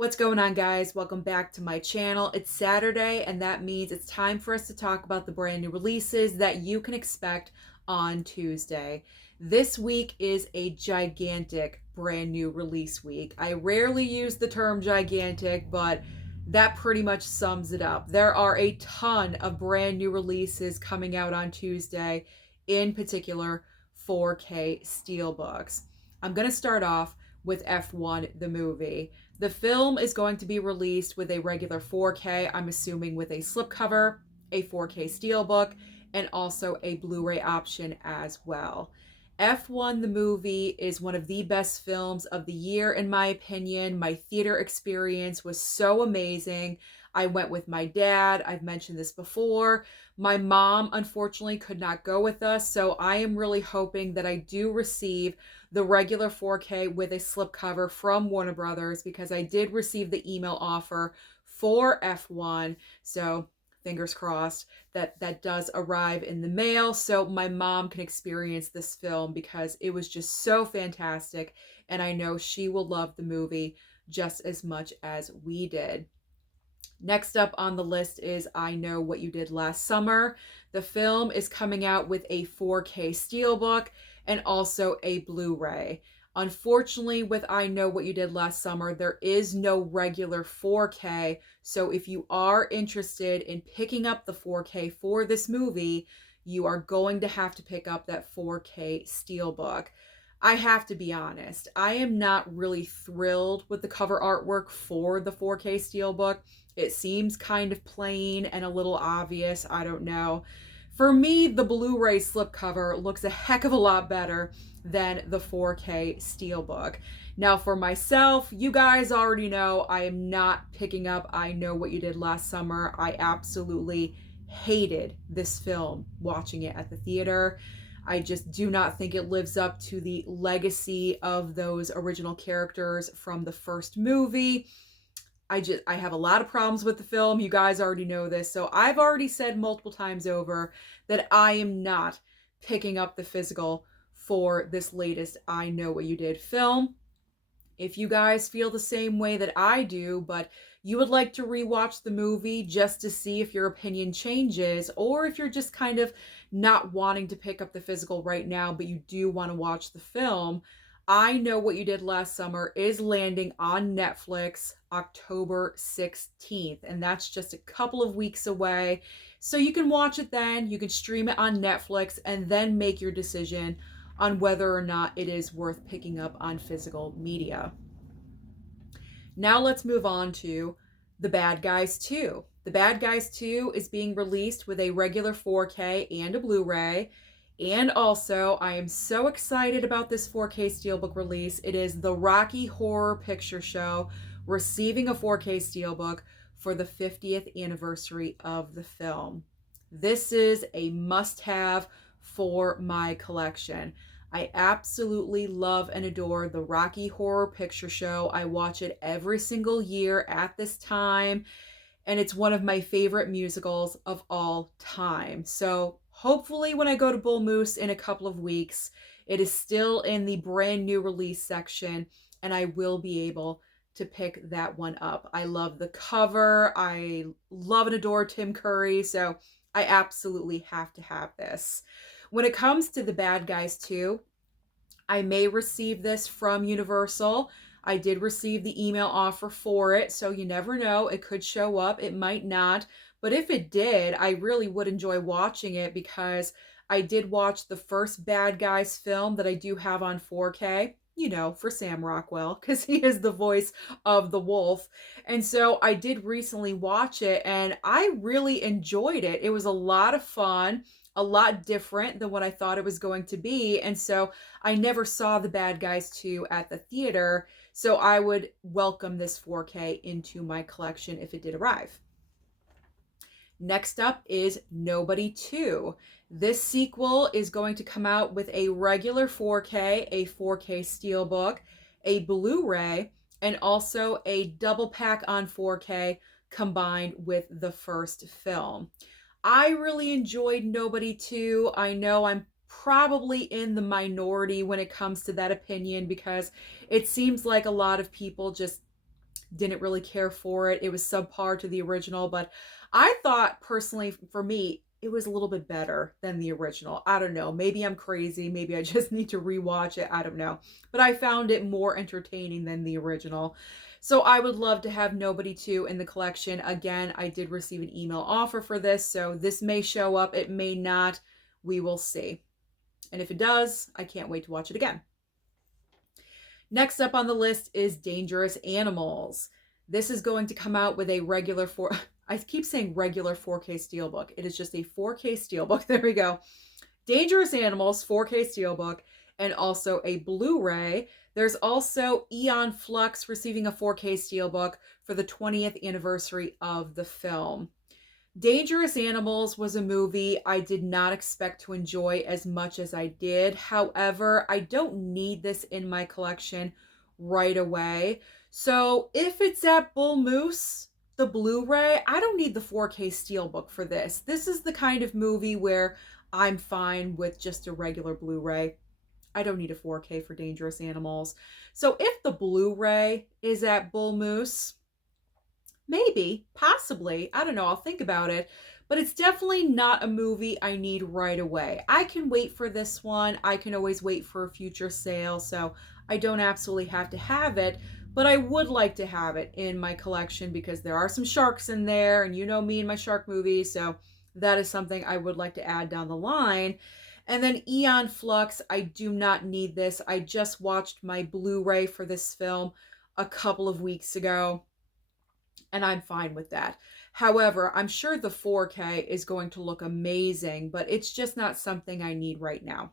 What's going on, guys? Welcome back to my channel. It's Saturday, and that means it's time for us to talk about the brand new releases that you can expect on Tuesday. This week is a gigantic brand new release week. I rarely use the term gigantic, but that pretty much sums it up. There are a ton of brand new releases coming out on Tuesday, in particular 4K steelbooks. I'm going to start off with F1 the movie. The film is going to be released with a regular 4K, I'm assuming with a slipcover, a 4K steelbook, and also a Blu-ray option as well. F1 the movie is one of the best films of the year, in my opinion. My theater experience was so amazing. I went with my dad. I've mentioned this before. My mom, unfortunately, could not go with us, so I am really hoping that I do receive the regular 4K with a slipcover from Warner Brothers, because I did receive the email offer for F1. So fingers crossed that that does arrive in the mail so my mom can experience this film, because it was just so fantastic, and I know she will love the movie just as much as we did. Next up on the list is I Know What You Did Last Summer. The film is coming out with a 4K steelbook and also a Blu-ray. Unfortunately, with I Know What You Did Last Summer, there is no regular 4K. So if you are interested in picking up the 4K for this movie, you are going to have to pick up that 4K steelbook. I have to be honest, I am not really thrilled with the cover artwork for the 4K steelbook. It seems kind of plain and a little obvious. I don't know. For me, the Blu-ray slipcover looks a heck of a lot better than the 4K steelbook. Now, for myself, you guys already know I am not picking up I Know What You Did Last Summer. I absolutely hated this film watching it at the theater. I just do not think it lives up to the legacy of those original characters from the first movie. I have a lot of problems with the film. You guys already know this. So I've already said multiple times over that I am not picking up the physical for this latest I Know What You Did film. If you guys feel the same way that I do, but you would like to rewatch the movie just to see if your opinion changes, or if you're just kind of not wanting to pick up the physical right now, but you do want to watch the film, I Know What You Did Last Summer is landing on Netflix October 16th, and that's just a couple of weeks away. So you can watch it then, you can stream it on Netflix, and then make your decision on whether or not it is worth picking up on physical media. Now let's move on to The Bad Guys 2. The Bad Guys 2 is being released with a regular 4K and a Blu-ray. And also, I am so excited about this 4K steelbook release. It is the Rocky Horror Picture Show receiving a 4K steelbook for the 50th anniversary of the film. This is a must-have for my collection. I absolutely love and adore the Rocky Horror Picture Show. I watch it every single year at this time, and it's one of my favorite musicals of all time. So hopefully when I go to Bull Moose in a couple of weeks, it is still in the brand new release section, and I will be able to pick that one up. I love the cover. I love and adore Tim Curry, so I absolutely have to have this. When it comes to The Bad Guys 2, I may receive this from Universal. I did receive the email offer for it, so you never know. It could show up, it might not. But if it did, I really would enjoy watching it, because I did watch the first Bad Guys film that I do have on 4K, you know, for Sam Rockwell, because he is the voice of the wolf. And so I did recently watch it, and I really enjoyed it. It was a lot of fun, a lot different than what I thought it was going to be. And so I never saw The Bad Guys 2 at the theater, so I would welcome this 4K into my collection if it did arrive. Next up is Nobody 2. This sequel is going to come out with a regular 4K, a 4K steelbook, a Blu-ray, and also a double pack on 4K combined with the first film. I really enjoyed Nobody 2. I know I'm probably in the minority when it comes to that opinion, because it seems like a lot of people just Didn't really care for it. It was subpar to the original, but I thought personally for me, it was a little bit better than the original. I don't know. Maybe I'm crazy. Maybe I just need to rewatch it. I don't know. But I found it more entertaining than the original. So I would love to have Nobody 2 in the collection. Again, I did receive an email offer for this, so this may show up. It may not. We will see. And if it does, I can't wait to watch it again. Next up on the list is Dangerous Animals. This is going to come out with a regular I keep saying regular 4K Steelbook. It is just a 4K Steelbook. There we go. Dangerous Animals 4K Steelbook and also a Blu-ray. There's also Aeon Flux receiving a 4K Steelbook for the 20th anniversary of the film. Dangerous Animals was a movie I did not expect to enjoy as much as I did. However, I don't need this in my collection right away. So if it's at Bull Moose, the Blu-ray, I don't need the 4K Steelbook for this. This is the kind of movie where I'm fine with just a regular Blu-ray. I don't need a 4K for Dangerous Animals. So if the Blu-ray is at Bull Moose, maybe, possibly, I don't know, I'll think about it. But it's definitely not a movie I need right away. I can wait for this one. I can always wait for a future sale, so I don't absolutely have to have it. But I would like to have it in my collection because there are some sharks in there, and you know me and my shark movies, so that is something I would like to add down the line. And then Aeon Flux, I do not need this. I just watched my Blu-ray for this film a couple of weeks ago, and I'm fine with that. However, I'm sure the 4K is going to look amazing, but it's just not something I need right now.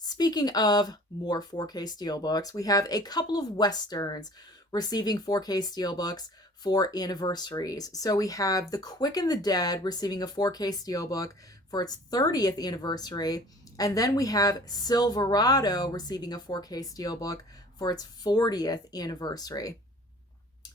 Speaking of more 4K Steelbooks, we have a couple of Westerns receiving 4K Steelbooks for anniversaries. So we have The Quick and the Dead receiving a 4K Steelbook for its 30th anniversary. And then we have Silverado receiving a 4K Steelbook for its 40th anniversary.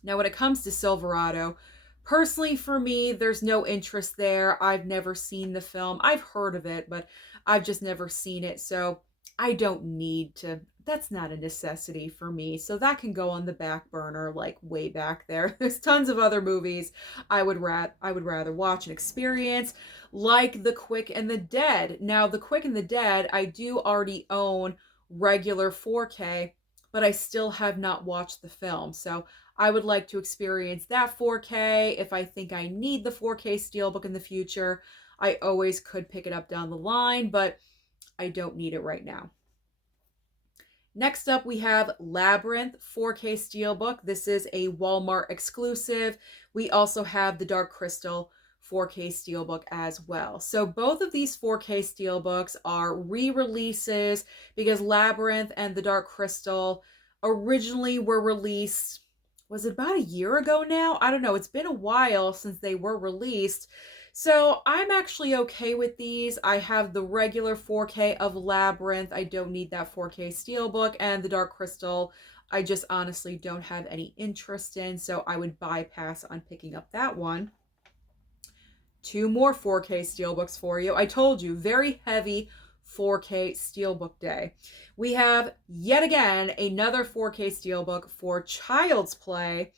Now, when it comes to Silverado, personally for me, there's no interest there. I've never seen the film. I've heard of it, but I've just never seen it. So I don't need to. That's not a necessity for me. So that can go on the back burner, like way back there. There's tons of other movies I would rather watch and experience, like The Quick and the Dead. Now, The Quick and the Dead, I do already own regular 4K, but I still have not watched the film. So I would like to experience that 4K. If I think I need the 4K Steelbook in the future, I always could pick it up down the line, but I don't need it right now. Next up, we have Labyrinth 4K Steelbook. This is a Walmart exclusive. We also have the Dark Crystal 4K Steelbook as well. So both of these 4K Steelbooks are re-releases because Labyrinth and the Dark Crystal originally were released, was it about a year ago now? I don't know. It's been a while since they were released. So I'm actually okay with these. I have the regular 4K of Labyrinth. I don't need that 4K Steelbook. And the Dark Crystal, I just honestly don't have any interest in. So I would bypass on picking up that one. Two more 4K Steelbooks for you. I told you, very heavy 4K Steelbook day. We have, yet again, another 4K Steelbook for Child's Play.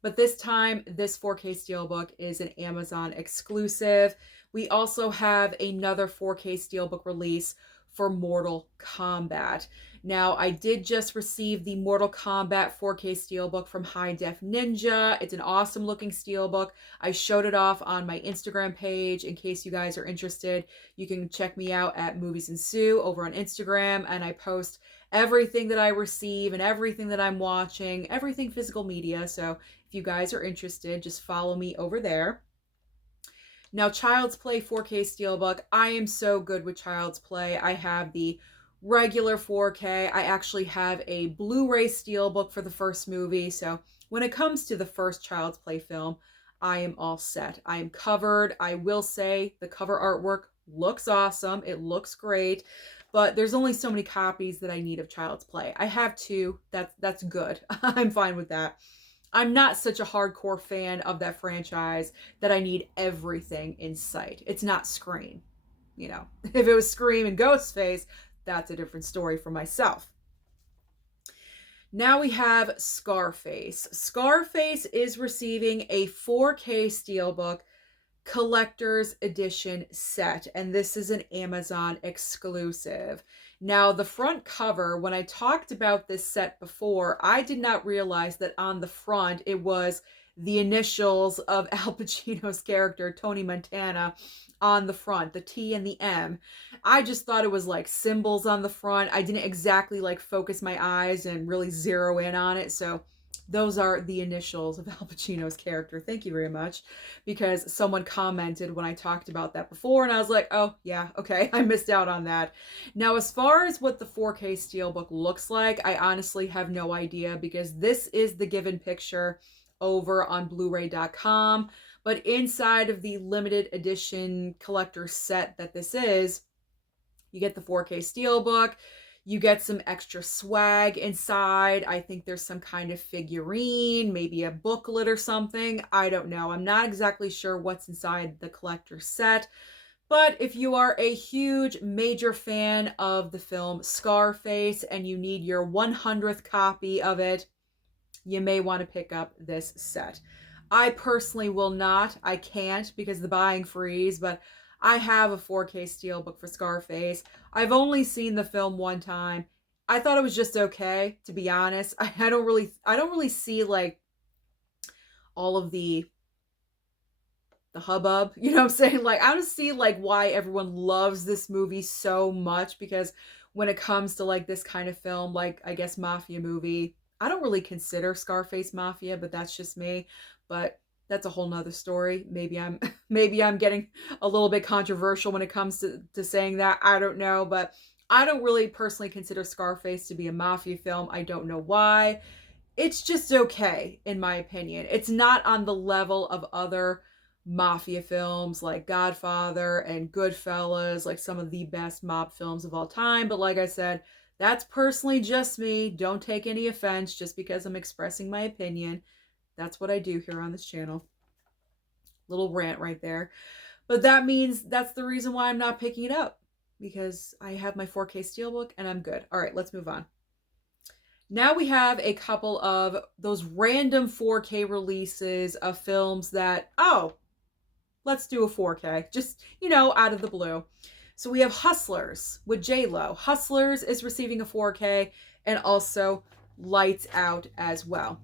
But this time, this 4K Steelbook is an Amazon exclusive. We also have another 4K Steelbook release for Mortal Kombat. Now, I did just receive the Mortal Kombat 4K Steelbook from High Def Ninja. It's an awesome looking Steelbook. I showed it off on my Instagram page. In case you guys are interested, you can check me out at Movies&Sue over on Instagram, and I post everything that I receive and everything that I'm watching, everything physical media. So if you guys are interested, just follow me over there. Now, Child's Play 4K Steelbook. I am so good with Child's Play. I have the regular 4K. I actually have a Blu-ray Steelbook for the first movie. So when it comes to the first Child's Play film, I am all set. I am covered. I will say the cover artwork looks awesome. It looks great. But there's only so many copies that I need of Child's Play. I have two. That's good. I'm fine with that. I'm not such a hardcore fan of that franchise that I need everything in sight. It's not Scream. You know, if it was Scream and Ghostface, that's a different story for myself. Now we have Scarface. Scarface is receiving a 4K Steelbook collector's edition set, and this is an Amazon exclusive. Now, the front cover, when I talked about this set before, I did not realize that on the front it was the initials of Al Pacino's character, Tony Montana, on the front, the T and the M. I just thought it was like symbols on the front. I didn't exactly like focus my eyes and really zero in on it, so those are the initials of Al Pacino's character. Thank you very much. Because someone commented when I talked about that before, and I was like, oh, yeah, okay, I missed out on that. Now, as far as what the 4K Steelbook looks like, I honestly have no idea because this is the given picture over on blu-ray.com. But inside of the limited edition collector set that this is, you get the 4K Steelbook. You get some extra swag inside. I think there's some kind of figurine, maybe a booklet or something. I don't know. I'm not exactly sure what's inside the collector set. But if you are a huge, major fan of the film Scarface and you need your 100th copy of it, you may want to pick up this set. I personally will not. I can't because of the buying freeze, but I have a 4K Steelbook for Scarface. I've only seen the film one time. I thought it was just okay, to be honest. I don't really see like all of the hubbub, you know what I'm saying? Like, I don't see like why everyone loves this movie so much, because when it comes to like this kind of film, like I guess mafia movie, I don't really consider Scarface mafia, but that's just me. But that's a whole nother story. Maybe I'm maybe I'm getting a little bit controversial when it comes to saying that. I don't know, but I don't really personally consider Scarface to be a mafia film. I don't know why. It's just okay, in my opinion. It's not on the level of other mafia films like Godfather and Goodfellas, like some of the best mob films of all time. But like I said, that's personally just me. Don't take any offense just because I'm expressing my opinion. That's what I do here on this channel. Little rant right there. But that means that's the reason why I'm not picking it up, because I have my 4K Steelbook and I'm good. All right, let's move on. Now we have a couple of those random 4K releases of films that, oh, let's do a 4K. Just, you know, out of the blue. So we have Hustlers with J-Lo. Hustlers is receiving a 4K, and also Lights Out as well.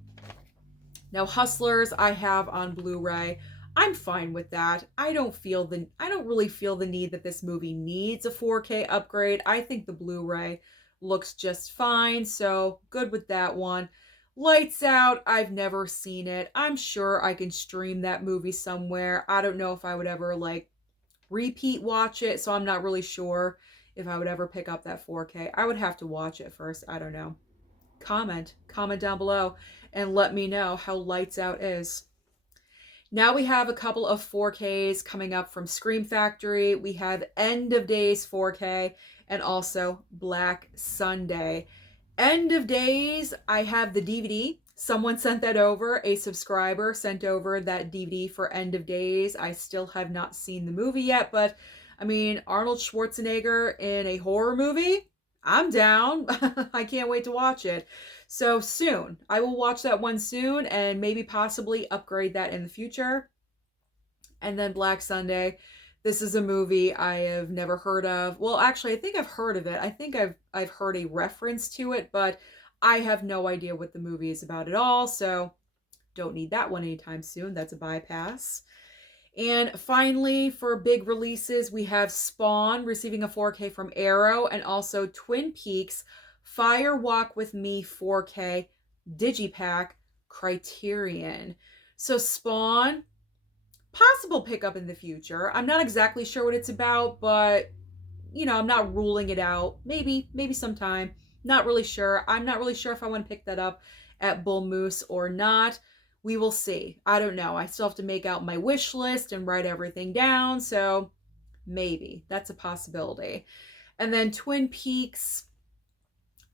Now, Hustlers I have on Blu-ray. I'm fine with that. I don't really feel the need that this movie needs a 4K upgrade. I think the Blu-ray looks just fine, so good with that one. Lights Out, I've never seen it. I'm sure I can stream that movie somewhere. I don't know if I would ever like repeat watch it, so I'm not really sure if I would ever pick up that 4K. I would have to watch it first. I don't know. Comment down below and let me know how Lights Out is. Now we have a couple of 4Ks coming up from Scream Factory. We have End of Days 4K and also Black Sunday. End of Days, I have the DVD. Someone sent that over. A subscriber sent over that DVD for End of Days. I still have not seen the movie yet, but I mean, Arnold Schwarzenegger in a horror movie? I'm down. I can't wait to watch it. So soon. I will watch that one soon and maybe possibly upgrade that in the future. And then Black Sunday. This is a movie I have never heard of. Well, actually, I think I've heard of it. I think I've heard a reference to it, but I have no idea what the movie is about at all. So don't need that one anytime soon. That's a bypass. And finally, for big releases, we have Spawn receiving a 4K from Arrow, and also Twin Peaks Fire Walk with Me 4K Digipack Criterion. So Spawn, possible pickup in the future. I'm not exactly sure what it's about, but you know, I'm not ruling it out. Maybe sometime. Not really sure. I'm not really sure if I want to pick that up at Bull Moose or not. We will see. I don't know. I still have to make out my wish list and write everything down. So maybe that's a possibility. And then Twin Peaks.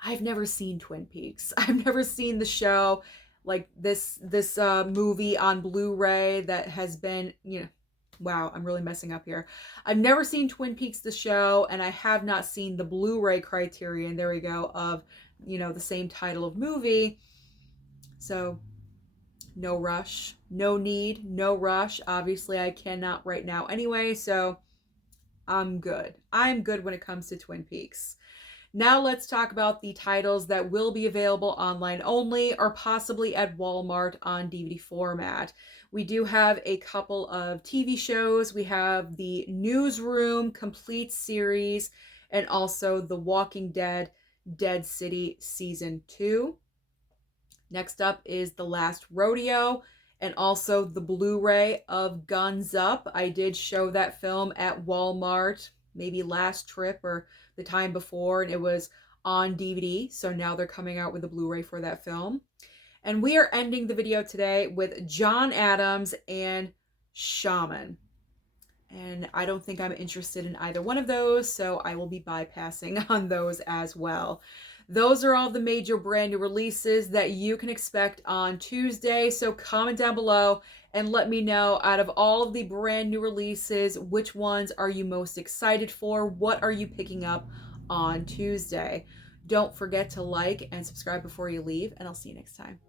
I've never seen Twin Peaks. I've never seen the show, like this movie on Blu-ray that has been, you know, wow, I'm really messing up here. I've never seen Twin Peaks the show, and I have not seen the Blu-ray Criterion, there we go, of, you know, the same title of movie. So no rush, no need, no rush. Obviously, I cannot right now anyway, so I'm good. I'm good when it comes to Twin Peaks. Now let's talk about the titles that will be available online only or possibly at Walmart on DVD format. We do have a couple of TV shows. We have the Newsroom complete series and also The Walking Dead Dead City Season 2. Next up is The Last Rodeo and also the Blu-ray of Guns Up. I did show that film at Walmart maybe last trip or the time before, and it was on DVD. So now they're coming out with a Blu-ray for that film. And we are ending the video today with John Adams and Shaman. And I don't think I'm interested in either one of those, so I will be bypassing on those as well. Those are all the major brand new releases that you can expect on Tuesday. So comment down below and let me know, out of all of the brand new releases, which ones are you most excited for? What are you picking up on Tuesday? Don't forget to like and subscribe before you leave, and I'll see you next time.